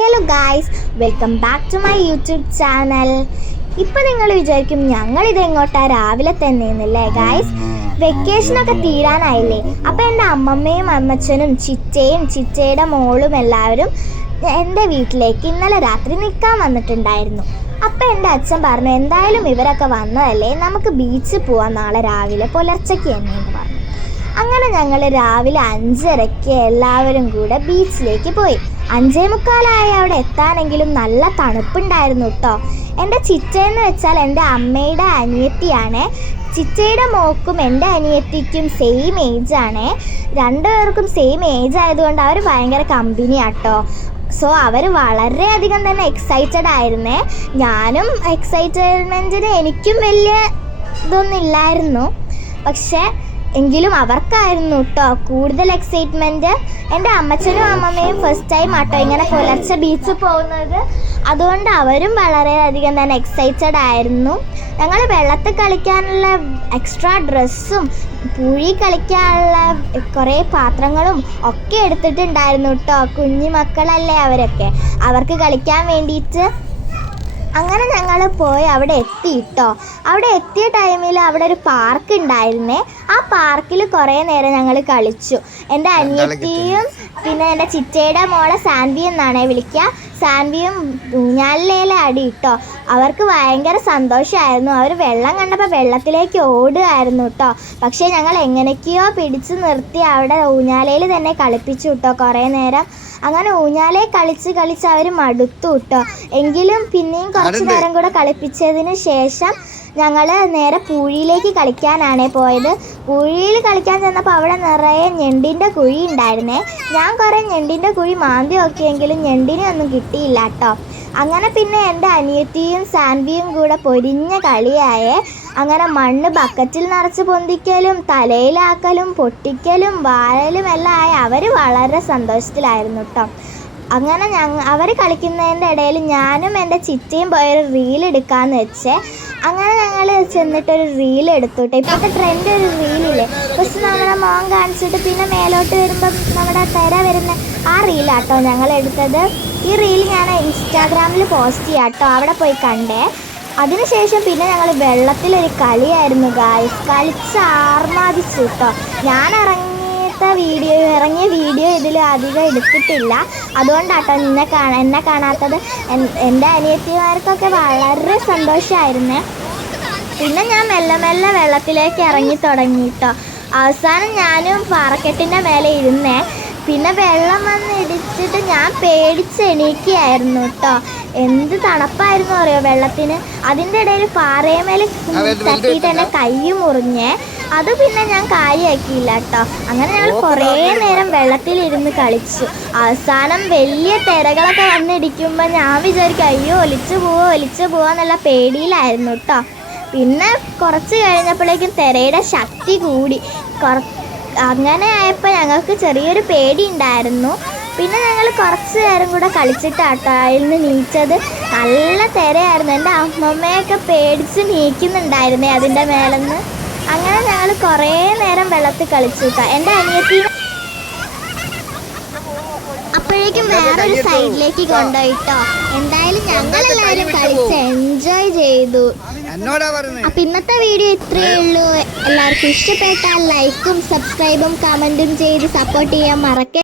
Hello guys, welcome back to my YouTube channel. ഇപ്പം നിങ്ങൾ വിചാരിക്കും ഞങ്ങളിത് എങ്ങോട്ടാ രാവിലെ തന്നെ എന്നല്ലേ ഗായ്സ്. വെക്കേഷനൊക്കെ തീരാനായില്ലേ. അപ്പം എൻ്റെ അമ്മമ്മയും അമ്മച്ചനും ചിറ്റയും ചിറ്റയുടെ മോളും എല്ലാവരും എൻ്റെ വീട്ടിലേക്ക് ഇന്നലെ രാത്രി നിൽക്കാൻ വന്നിട്ടുണ്ടായിരുന്നു. അപ്പം എൻ്റെ അച്ഛൻ പറഞ്ഞു, എന്തായാലും ഇവരൊക്കെ വന്നതല്ലേ, നമുക്ക് ബീച്ചിൽ പോവാം നാളെ രാവിലെ പുലർച്ചയ്ക്ക് തന്നെ എന്ന് പറഞ്ഞു. അങ്ങനെ ഞങ്ങൾ രാവിലെ 5:30 എല്ലാവരും കൂടെ ബീച്ചിലേക്ക് പോയി. 5:45 അവിടെ എത്താനെങ്കിലും നല്ല തണുപ്പുണ്ടായിരുന്നു കേട്ടോ. എൻ്റെ ചിറ്റയെന്ന് വെച്ചാൽ എൻ്റെ അമ്മയുടെ അനിയത്തിയാണ്. ചിറ്റയുടെ മോക്കും എൻ്റെ അനിയത്തിക്കും സെയിം ഏജാണ്. രണ്ടുപേർക്കും സെയിം ഏജ് ആയതുകൊണ്ട് അവർ ഭയങ്കര കമ്പനിയാട്ടോ. സോ അവർ വളരെയധികം തന്നെ എക്സൈറ്റഡ് ആയിരുന്നേ. ഞാനും എക്സൈറ്റ്മെൻറ്റിന് എനിക്കും വലിയ ഇതൊന്നും ഇല്ലായിരുന്നു, പക്ഷേ എങ്കിലും അവർക്കായിരുന്നു കേട്ടോ കൂടുതൽ എക്സൈറ്റ്മെൻറ്റ്. എൻ്റെ അമ്മച്ചനും അമ്മമ്മയും ഫസ്റ്റ് ടൈം ആട്ടോ ഇങ്ങനെ പുലർച്ചെ ബീച്ചിൽ പോകുന്നത്. അതുകൊണ്ട് അവരും വളരെയധികം തന്നെ എക്സൈറ്റഡ് ആയിരുന്നു. ഞങ്ങൾ വെള്ളത്തിൽ കളിക്കാനുള്ള എക്സ്ട്രാ ഡ്രസ്സും പൂഴി കളിക്കാനുള്ള കുറേ പാത്രങ്ങളും ഒക്കെ എടുത്തിട്ടുണ്ടായിരുന്നു കേട്ടോ. കുഞ്ഞു മക്കളല്ലേ അവരൊക്കെ, അവർക്ക് കളിക്കാൻ വേണ്ടിയിട്ട്. അങ്ങനെ ഞങ്ങൾ പോയി അവിടെ എത്തി കേട്ടോ. അവിടെ എത്തിയ ടൈമിൽ അവിടെ ഒരു പാർക്ക് ഉണ്ടായിരുന്നേ. ആ പാർക്കിൽ കുറേ നേരം ഞങ്ങൾ കളിച്ചു. എൻ്റെ അനിയത്തിയും പിന്നെ എൻ്റെ ചിറ്റയുടെ മോളെ സാൻവി എന്നാണേ വിളിക്കുക. സാൻവിയും ഊഞ്ഞാലിലെ അടി കേട്ടോ. അവർക്ക് ഭയങ്കര സന്തോഷമായിരുന്നു. അവർ വെള്ളം കണ്ടപ്പോൾ വെള്ളത്തിലേക്ക് ഓടുകയായിരുന്നു കേട്ടോ. പക്ഷേ ഞങ്ങൾ എങ്ങനെയൊക്കെയോ പിടിച്ച് നിർത്തി അവിടെ ഊഞ്ഞാലയിൽ തന്നെ കളിപ്പിച്ചു കേട്ടോ കുറേ നേരം. അങ്ങനെ ഊഞ്ഞാലെ കളിച്ച് അവർ മടുത്തു കേട്ടോ. എങ്കിലും പിന്നെയും കുറച്ച് നേരം കൂടെ കളിപ്പിച്ചതിന് ശേഷം ഞങ്ങൾ നേരെ പൂഴിയിലേക്ക് കളിക്കാനാണ് പോയത്. പൂഴിയിൽ കളിക്കാൻ ചെന്നപ്പോൾ അവിടെ നിറയെ ഞണ്ടിൻ്റെ കുഴി ഉണ്ടായിരുന്നേ. ഞാൻ കുറേ ഞണ്ടിൻ്റെ കുഴി മാന്തി നോക്കിയെങ്കിലും ഞണ്ടിനെ ഒന്നും കിട്ടിയില്ല കേട്ടോ. അങ്ങനെ പിന്നെ എൻ്റെ അനിയത്തിയും സാൻവിയും കൂടെ പൊരിഞ്ഞ കളിയായേ. അങ്ങനെ മണ്ണ് ബക്കറ്റിൽ നിറച്ച് പൊന്തിക്കലും തലയിലാക്കലും പൊട്ടിക്കലും വാഴലും എല്ലാം ആയി അവർ വളരെ സന്തോഷത്തിലായിരുന്നു കേട്ടോ. അങ്ങനെ അവർ കളിക്കുന്നതിൻ്റെ ഇടയിൽ ഞാനും എൻ്റെ ചിറ്റയും പോയൊരു റീൽ എടുക്കാമെന്ന് വെച്ചേ. അങ്ങനെ ഞങ്ങൾ ചെന്നിട്ടൊരു റീൽ എടുത്തു കേട്ടോ. ഇപ്പോഴത്തെ ട്രെൻഡ് ഒരു റീലില്ലേ, ഫസ്റ്റ് നമ്മുടെ മോൻ കാണിച്ചിട്ട് പിന്നെ മേലോട്ട് വരുമ്പം നമ്മുടെ തിര വരുന്ന ആ റീലാട്ടോ ഞങ്ങൾ എടുത്തത്. ഈ റീൽ ഞാൻ ഇൻസ്റ്റാഗ്രാമിൽ പോസ്റ്റ് ചെയ്യാം കേട്ടോ, അവിടെ പോയി കണ്ടേ. അതിനുശേഷം പിന്നെ ഞങ്ങൾ വെള്ളത്തിലൊരു കളിയായിരുന്നു ഗായ്സ്. കളിച്ച് ആർമാദിച്ചു കേട്ടോ. ഞാൻ ഇറങ്ങിയ വീഡിയോ ഇതിൽ അധികം എടുത്തിട്ടില്ല, അതുകൊണ്ടാട്ടോ എന്നെ കാണാത്തത്. എൻ്റെ അനിയത്തിമാർക്കൊക്കെ വളരെ സന്തോഷമായിരുന്നേ. പിന്നെ ഞാൻ മെല്ലെ മെല്ലെ വെള്ളത്തിലേക്ക് ഇറങ്ങി തുടങ്ങി കേട്ടോ. അവസാനം ഞാനും പാറക്കെട്ടിൻ്റെ മേലെ ഇരുന്നേ. പിന്നെ വെള്ളം വന്ന് ഇടിച്ചിട്ട് ഞാൻ പേടിച്ച് എണീക്കുകയായിരുന്നു കേട്ടോ. എന്ത് തണുപ്പായിരുന്നു അറിയോ വെള്ളത്തിന്. അതിൻ്റെ ഇടയിൽ പാറയമേൽ തട്ടിയിട്ട് എൻ്റെ കൈ മുറിഞ്ഞേ. അത് പിന്നെ ഞാൻ കാര്യമാക്കിയില്ല കേട്ടോ. അങ്ങനെ ഞങ്ങൾ കുറേ നേരം വെള്ളത്തിലിരുന്ന് കളിച്ചു. അവസാനം വലിയ തിരകളൊക്കെ വന്നിടിക്കുമ്പോൾ ഞാൻ വിചാരിക്കും അയ്യോ ഒലിച്ചു പോവാന്നുള്ള പേടിയിലായിരുന്നു കേട്ടോ. പിന്നെ കുറച്ച് കഴിഞ്ഞപ്പോഴേക്കും തിരയുടെ ശക്തി കൂടി. അങ്ങനെ ആയപ്പോൾ ഞങ്ങൾക്ക് ചെറിയൊരു പേടി ഉണ്ടായിരുന്നു. പിന്നെ ഞങ്ങൾ കുറച്ച് നേരം കൂടെ കളിച്ചിട്ടാട്ടോ അതിൽ നിന്ന് നീച്ചത്. നല്ല തിരയായിരുന്നു. എൻ്റെ അമ്മമ്മയൊക്കെ പേടിച്ച് നീക്കുന്നുണ്ടായിരുന്നേ അതിൻ്റെ മേലെന്ന്. അങ്ങനെ ഞങ്ങൾ കുറേ നേരം വെള്ളത്തിൽ കളിച്ചു കേട്ടോ. എൻ്റെ അനിയത്തി അപ്പോഴേക്കും വേറൊരു സൈഡിലേക്ക് കൊണ്ടുപോയിട്ടോ. എന്തായാലും ഞങ്ങളെല്ലാവരും കളിച്ച് എൻജോയ് ചെയ്തു. അപ്പം ഇന്നത്തെ വീഡിയോ ഇത്രയേ ഉള്ളൂ. എല്ലാവർക്കും ഇഷ്ടപ്പെട്ടാൽ ലൈക്കും സബ്സ്ക്രൈബും കമൻറ്റും ചെയ്ത് സപ്പോർട്ട് ചെയ്യാൻ മറക്കരുത്.